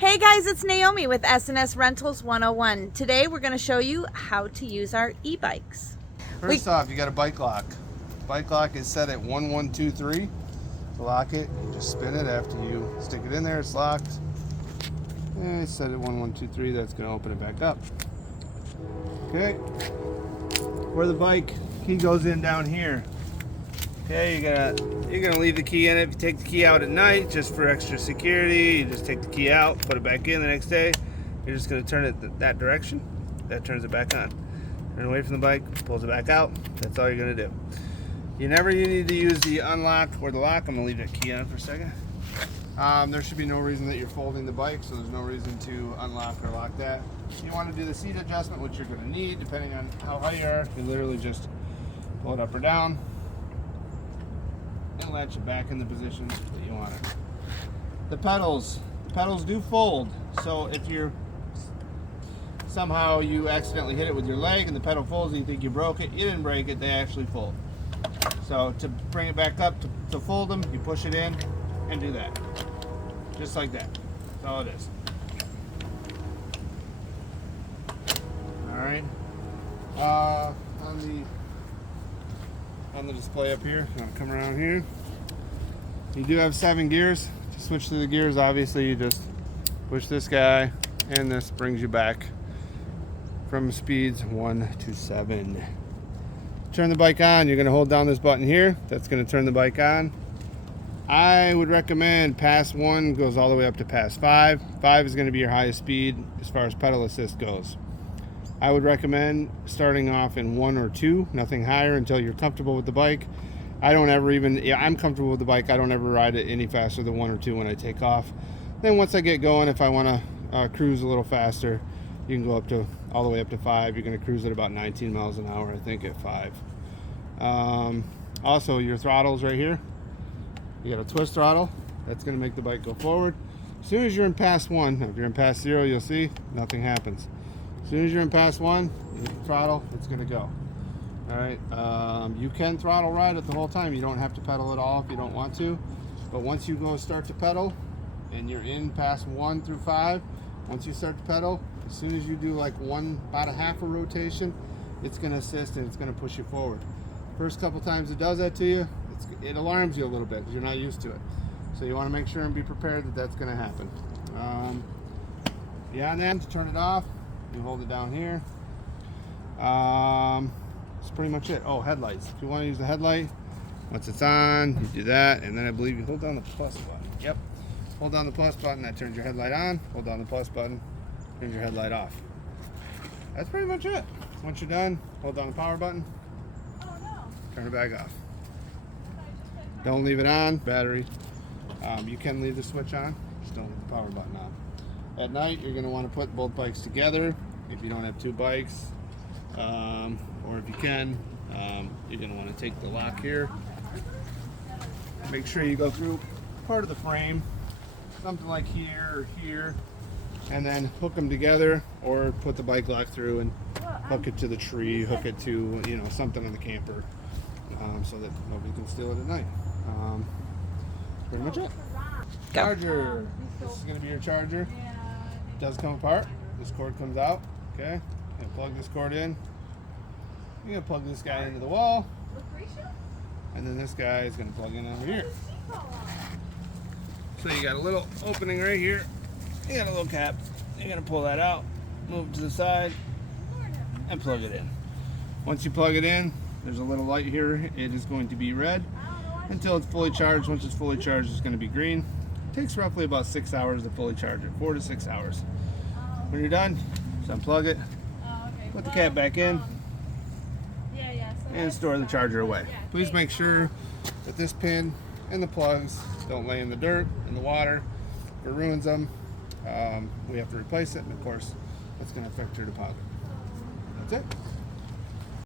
Hey guys, it's Naomi with S&S Rentals 101. Today we're going to show you how to use our e-bikes. First off, you got a bike lock. Bike lock is set at 1123. To lock it, you just spin it after you stick it in there, it's locked. And it's set at 1123, that's going to open it back up. Okay. Where the bike key goes in down here. Okay, you're gonna leave the key in it. If you take the key out at night, just for extra security, you just take the key out, put it back in the next day. You're just gonna turn it that direction. That turns it back on. Turn away from the bike, pulls it back out. That's all you're gonna do. You need to use the unlock or the lock. I'm gonna leave that key on for a second. There should be no reason that you're folding the bike, so there's no reason to unlock or lock that. You want to do the seat adjustment, which you're gonna need depending on how high you are. You literally just pull it up or down and latch it back in the position that you want it. The pedals do fold, so if you're somehow you accidentally hit it with your leg and the pedal folds and you think you broke it, you didn't break it, they actually fold. So to bring it back up, to fold them, you push it in and do that. Just like that. That's all it is. Alright. On the display up here, I'm gonna come around here. You do have 7 gears. To switch to the gears, obviously you just push this guy and this brings you back from speeds 1 to 7. Turn the bike on, you're gonna hold down this button here. That's gonna turn the bike on. I would recommend pass 1 goes all the way up to pass 5. 5 is gonna be your highest speed as far as pedal assist goes. I would recommend starting off in 1 or 2, nothing higher until you're comfortable with the bike. I'm comfortable with the bike. I don't ever ride it any faster than 1 or 2 when I take off. Then once I get going, if I want to cruise a little faster, you can go up to all the way up to 5. You're going to cruise at about 19 miles an hour, I think, at 5. Also, your throttles right here. You got a twist throttle. That's going to make the bike go forward. As soon as you're in pass 1, if you're in pass 0, you'll see nothing happens. As soon as you're in pass 1, you hit the throttle, it's going to go. Alright, you can throttle ride it the whole time. You don't have to pedal at all if you don't want to. But once you go start to pedal, and you're in pass 1 through 5, once you start to pedal, as soon as you do like about a half a rotation, it's going to assist and it's going to push you forward. First couple times it does that to you, it alarms you a little bit because you're not used to it. So you want to make sure and be prepared that that's going to happen. And then to turn it off, you hold it down here. That's pretty much it. Oh, headlights. If you want to use the headlight, once it's on, you do that, and then I believe you hold down the plus button. Yep. Hold down the plus button, that turns your headlight on. Hold down the plus button, turns your headlight off. That's pretty much it. Once you're done, hold down the power button. Turn it back off. Don't leave it on. Battery. You can leave the switch on. Just don't leave the power button on. At night, you're going to want to put both bikes together if you don't have 2 bikes. Or if you can, you're going to want to take the lock here. Make sure you go through part of the frame, something like here or here, and then hook them together, or put the bike lock through and hook it to the tree, hook it to something on the camper, so that nobody can steal it at night. Pretty much it. Charger. This is going to be your charger. It does come apart. This cord comes out. Okay. You're going to plug this cord in. You're going to plug this guy into the wall. And then this guy is going to plug in over here. So you got a little opening right here. You got a little cap. You're going to pull that out, move it to the side, and plug it in. Once you plug it in, there's a little light here. It is going to be red until it's fully charged. Once it's fully charged, it's going to be green. It takes roughly about 6 hours to fully charge it, 4 to 6 hours. When you're done, just unplug it, put the cap back in, and store the charger away. Please make sure that this pin and the plugs don't lay in the dirt, in the water. If it ruins them, we have to replace it, and of course, that's going to affect your deposit. That's it.